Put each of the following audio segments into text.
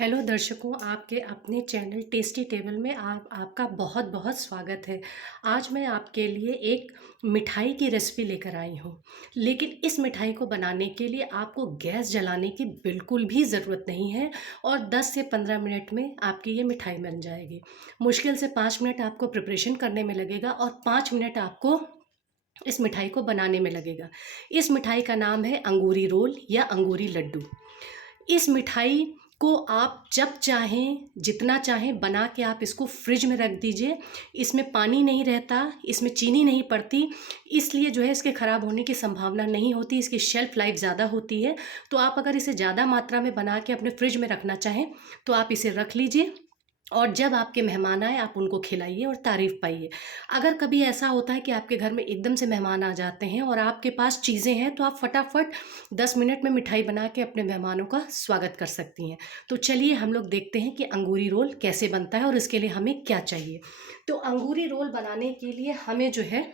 Hello दर्शकों, आपके अपने चैनल टेस्टी टेबल में आपका बहुत बहुत स्वागत है। आज मैं आपके लिए एक मिठाई की रेसिपी लेकर आई हूँ। लेकिन इस मिठाई को बनाने के लिए आपको गैस जलाने की बिल्कुल भी ज़रूरत नहीं है और 10 से 15 मिनट में आपकी ये मिठाई बन जाएगी। मुश्किल से 5 मिनट आपको प्रिपरेशन करने में लगेगा और 5 मिनट आपको इस मिठाई को बनाने में लगेगा। इस मिठाई का नाम है अंगूरी रोल या अंगूरी लड्डू। इस मिठाई को आप जब चाहें जितना चाहें बना के आप इसको फ्रिज में रख दीजिए। इसमें पानी नहीं रहता, इसमें चीनी नहीं पड़ती, इसलिए जो है इसके ख़राब होने की संभावना नहीं होती। इसकी शेल्फ़ लाइफ ज़्यादा होती है। तो आप अगर इसे ज़्यादा मात्रा में बना के अपने फ्रिज में रखना चाहें तो आप इसे रख लीजिए और जब आपके मेहमान आए आप उनको खिलाइए और तारीफ़ पाइए। अगर कभी ऐसा होता है कि आपके घर में एकदम से मेहमान आ जाते हैं और आपके पास चीज़ें हैं तो आप फटाफट 10 मिनट में मिठाई बना के अपने मेहमानों का स्वागत कर सकती हैं। तो चलिए हम लोग देखते हैं कि अंगूरी रोल कैसे बनता है और इसके लिए हमें क्या चाहिए। तो अंगूरी रोल बनाने के लिए हमें जो है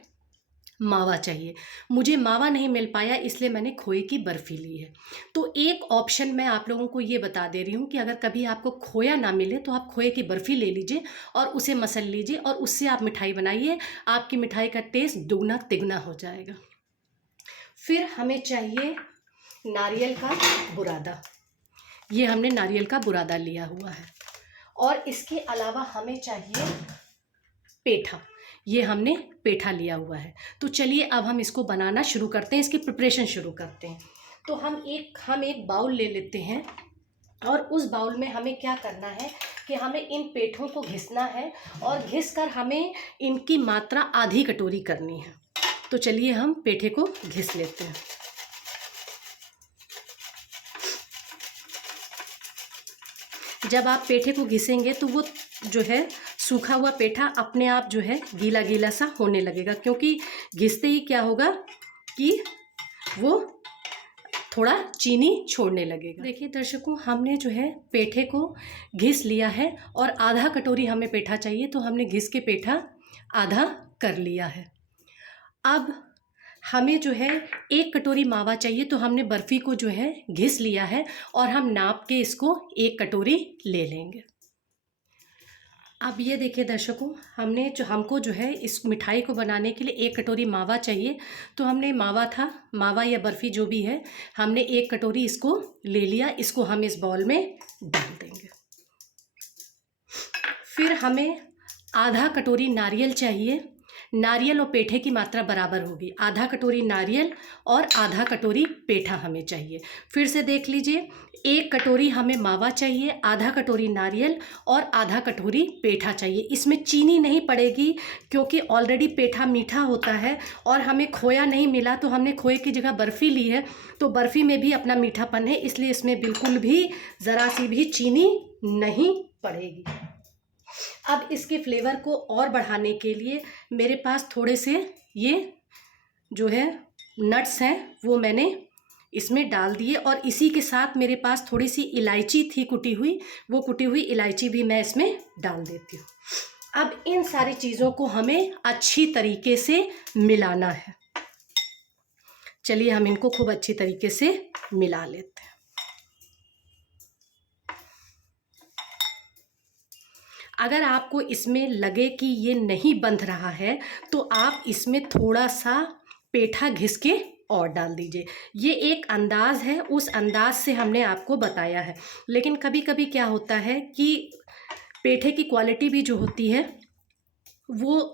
मावा चाहिए। मुझे मावा नहीं मिल पाया इसलिए मैंने खोए की बर्फ़ी ली है। तो एक ऑप्शन मैं आप लोगों को ये बता दे रही हूँ कि अगर कभी आपको खोया ना मिले तो आप खोए की बर्फ़ी ले लीजिए और उसे मसल लीजिए और उससे आप मिठाई बनाइए। आपकी मिठाई का टेस्ट दुगना तिगुना हो जाएगा। फिर हमें चाहिए नारियल का बुरादा। ये हमने नारियल का बुरादा लिया हुआ है और इसके अलावा हमें चाहिए पेठा। ये हमने पेठा लिया हुआ है। तो चलिए अब हम इसको बनाना शुरू करते हैं, इसकी प्रिपरेशन शुरू करते हैं। तो हम एक बाउल ले लेते हैं और उस बाउल में हमें क्या करना है कि हमें इन पेठों को घिसना है और घिस कर हमें इनकी मात्रा आधी कटोरी करनी है। तो चलिए हम पेठे को घिस लेते हैं। जब आप पेठे को घिसेंगे तो वो जो है सूखा हुआ पेठा अपने आप जो है गीला गीला सा होने लगेगा, क्योंकि घिसते ही क्या होगा कि वो थोड़ा चीनी छोड़ने लगेगा। देखिए दर्शकों, हमने जो है पेठे को घिस लिया है और आधा कटोरी हमें पेठा चाहिए, तो हमने घिस के पेठा आधा कर लिया है। अब हमें जो है 1 कटोरी मावा चाहिए, तो हमने बर्फ़ी को जो है घिस लिया है और हम नाप के इसको 1 कटोरी ले लेंगे। अब ये देखिए दर्शकों, हमको जो है इस मिठाई को बनाने के लिए 1 कटोरी मावा चाहिए। तो हमने मावा या बर्फ़ी जो भी है, हमने 1 कटोरी इसको ले लिया। इसको हम इस बाउल में डाल देंगे। फिर हमें आधा कटोरी नारियल चाहिए। नारियल और पेठे की मात्रा बराबर होगी। आधा कटोरी नारियल और आधा कटोरी पेठा हमें चाहिए। फिर से देख लीजिए, 1 कटोरी हमें मावा चाहिए, आधा कटोरी नारियल और आधा कटोरी पेठा चाहिए। इसमें चीनी नहीं पड़ेगी क्योंकि ऑलरेडी पेठा मीठा होता है और हमें खोया नहीं मिला, तो हमने खोए की जगह बर्फ़ी ली है। तो बर्फ़ी में भी अपना मीठापन है, इसलिए इसमें बिल्कुल भी ज़रा सी भी चीनी नहीं पड़ेगी। अब इसके फ्लेवर को और बढ़ाने के लिए मेरे पास थोड़े से ये जो है नट्स हैं, वो मैंने इसमें डाल दिए और इसी के साथ मेरे पास थोड़ी सी इलायची थी कुटी हुई, वो कुटी हुई इलायची भी मैं इसमें डाल देती हूँ। अब इन सारी चीज़ों को हमें अच्छी तरीके से मिलाना है। चलिए हम इनको खूब अच्छी तरीके से मिला लेते हैं। अगर आपको इसमें लगे कि ये नहीं बंध रहा है तो आप इसमें थोड़ा सा पेठा घिस के और डाल दीजिए। ये एक अंदाज़ है, उस अंदाज़ से हमने आपको बताया है। लेकिन कभी कभी क्या होता है कि पेठे की क्वालिटी भी जो होती है वो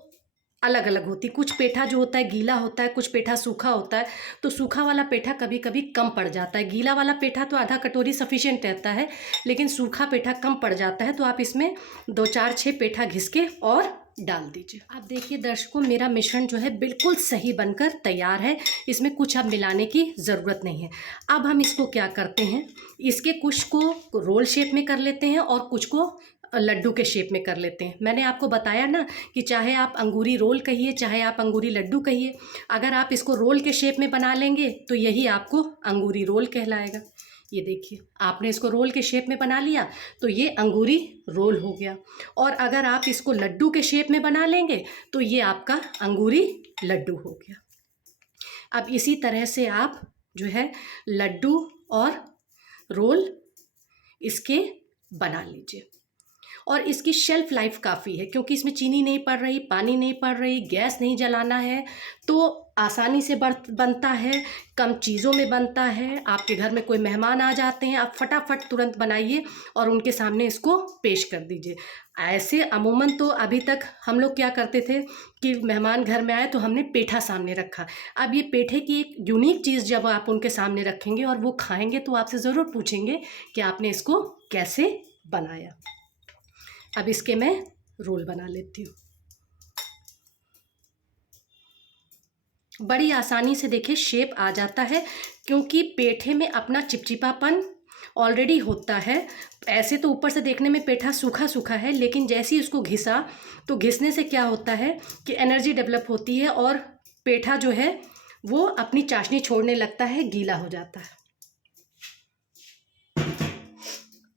अलग अलग होती। कुछ पेठा जो होता है गीला होता है, कुछ पेठा सूखा होता है। तो सूखा वाला पेठा कभी कभी कम पड़ जाता है। गीला वाला पेठा तो आधा कटोरी सफिशिएंट रहता है, लेकिन सूखा पेठा कम पड़ जाता है। तो आप इसमें 2 4 6 पेठा घिस के और डाल दीजिए। अब देखिए दर्शकों, मेरा मिश्रण जो है बिल्कुल सही बनकर तैयार है। इसमें कुछ अब मिलाने की ज़रूरत नहीं है। अब हम इसको क्या करते हैं, इसके कुछ को रोल शेप में कर लेते हैं और कुछ को लड्डू के शेप में कर लेते हैं। मैंने आपको बताया ना कि चाहे आप अंगूरी रोल कहिए, चाहे आप अंगूरी लड्डू कहिए, अगर आप इसको रोल के शेप में बना लेंगे तो यही आपको अंगूरी रोल कहलाएगा। ये देखिए, आपने इसको रोल के शेप में बना लिया तो ये अंगूरी रोल हो गया। और अगर आप इसको लड्डू के शेप में बना लेंगे तो ये आपका अंगूरी लड्डू हो गया। अब इसी तरह से आप जो है लड्डू और रोल इसके बना लीजिए। और इसकी शेल्फ़ लाइफ काफ़ी है, क्योंकि इसमें चीनी नहीं पड़ रही, पानी नहीं पड़ रही, गैस नहीं जलाना है, तो आसानी से बनता है, कम चीज़ों में बनता है। आपके घर में कोई मेहमान आ जाते हैं, आप फटाफट तुरंत बनाइए और उनके सामने इसको पेश कर दीजिए। ऐसे अमूमन तो अभी तक हम लोग क्या करते थे कि मेहमान घर में आए तो हमने पेठा सामने रखा। अब ये पेठे की एक यूनिक चीज़ जब आप उनके सामने रखेंगे और वो खाएंगे तो आपसे ज़रूर पूछेंगे कि आपने इसको कैसे बनाया। अब इसके मैं रोल बना लेती हूँ। बड़ी आसानी से देखिए शेप आ जाता है, क्योंकि पेठे में अपना चिपचिपापन ऑलरेडी होता है। ऐसे तो ऊपर से देखने में पेठा सूखा सूखा है, लेकिन जैसे ही उसको घिसा तो घिसने से क्या होता है कि एनर्जी डेवलप होती है और पेठा जो है वो अपनी चाशनी छोड़ने लगता है, गीला हो जाता है।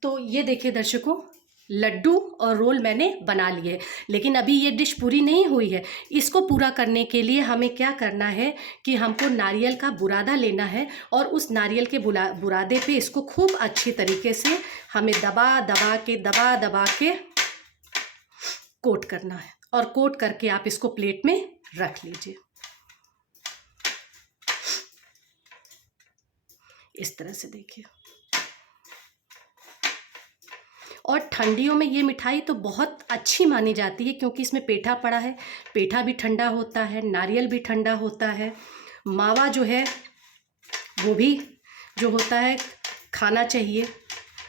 तो ये देखिए दर्शकों, लड्डू और रोल मैंने बना लिए, लेकिन अभी ये डिश पूरी नहीं हुई है। इसको पूरा करने के लिए हमें क्या करना है कि हमको नारियल का बुरादा लेना है और उस नारियल के बुरादे पे इसको खूब अच्छी तरीके से हमें दबा दबा के कोट करना है। और कोट करके आप इसको प्लेट में रख लीजिए इस तरह से, देखिए। और ठंडियों में ये मिठाई तो बहुत अच्छी मानी जाती है, क्योंकि इसमें पेठा पड़ा है। पेठा भी ठंडा होता है, नारियल भी ठंडा होता है, मावा जो है वो भी जो होता है खाना चाहिए,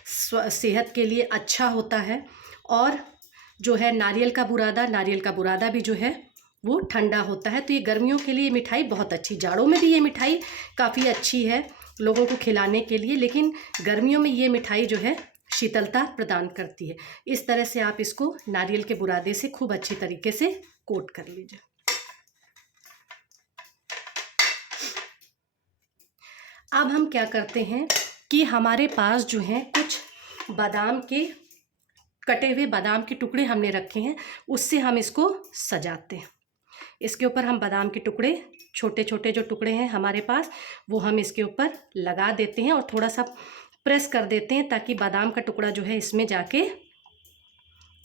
सेहत के लिए अच्छा होता है। और जो है नारियल का बुरादा भी जो है वो ठंडा होता है। तो ये गर्मियों के लिए मिठाई बहुत अच्छी, जाड़ों में भी ये मिठाई काफ़ी अच्छी है लोगों को खिलाने के लिए, लेकिन गर्मियों में ये मिठाई जो है शीतलता प्रदान करती है। इस तरह से आप इसको नारियल के बुरादे से खूब अच्छी तरीके से कोट कर लीजिए। अब हम क्या करते हैं कि हमारे पास जो है कुछ बादाम के कटे हुए बादाम के टुकड़े हमने रखे हैं, उससे हम इसको सजाते हैं। इसके ऊपर हम बादाम के टुकड़े, छोटे छोटे जो टुकड़े हैं हमारे पास, वो हम इसके ऊपर लगा देते हैं और थोड़ा सा प्रेस कर देते हैं, ताकि बादाम का टुकड़ा जो है इसमें जाके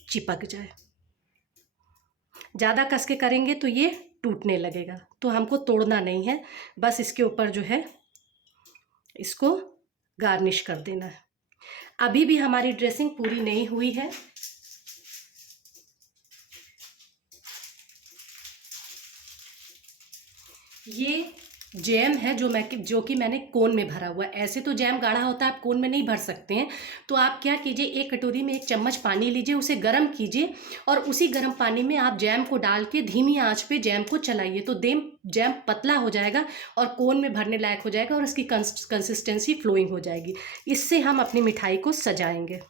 चिपक जाए। ज़्यादा कस के करेंगे तो ये टूटने लगेगा, तो हमको तोड़ना नहीं है, बस इसके ऊपर जो है इसको गार्निश कर देना है। अभी भी हमारी ड्रेसिंग पूरी नहीं हुई है। ये जैम है जो कि मैंने कोन में भरा हुआ है। ऐसे तो जैम गाढ़ा होता है, आप कोन में नहीं भर सकते हैं। तो आप क्या कीजिए, एक कटोरी में 1 चम्मच पानी लीजिए, उसे गर्म कीजिए और उसी गर्म पानी में आप जैम को डाल के धीमी आंच पे जैम को चलाइए, तो जैम पतला हो जाएगा और कोन में भरने लायक हो जाएगा और इसकी कंसिस्टेंसी फ्लोइंग हो जाएगी। इससे हम अपनी मिठाई को सजाएंगे।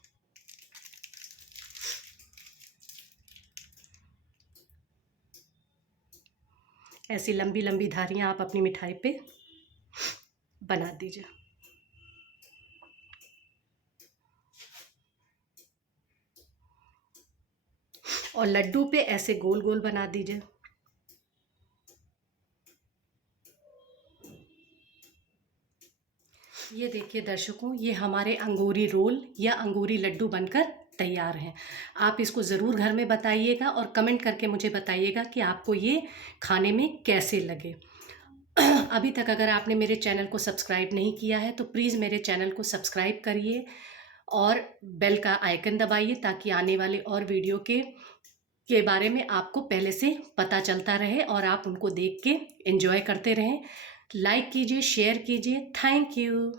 ऐसी लंबी लंबी धारियाँ आप अपनी मिठाई पे बना दीजिए। और लड्डू पे ऐसे गोल गोल बना दीजिए। ये देखिए दर्शकों, ये हमारे अंगूरी रोल या अंगूरी लड्डू बनकर तैयार हैं। आप इसको ज़रूर घर में बताइएगा और कमेंट करके मुझे बताइएगा कि आपको ये खाने में कैसे लगे। अभी तक अगर आपने मेरे चैनल को सब्सक्राइब नहीं किया है तो प्लीज़ मेरे चैनल को सब्सक्राइब करिए और बेल का आइकन दबाइए, ताकि आने वाले और वीडियो के बारे में आपको पहले से पता चलता रहे और आप उनको देख के एंजॉय करते रहें। लाइक कीजिए, शेयर कीजिए। Thank you.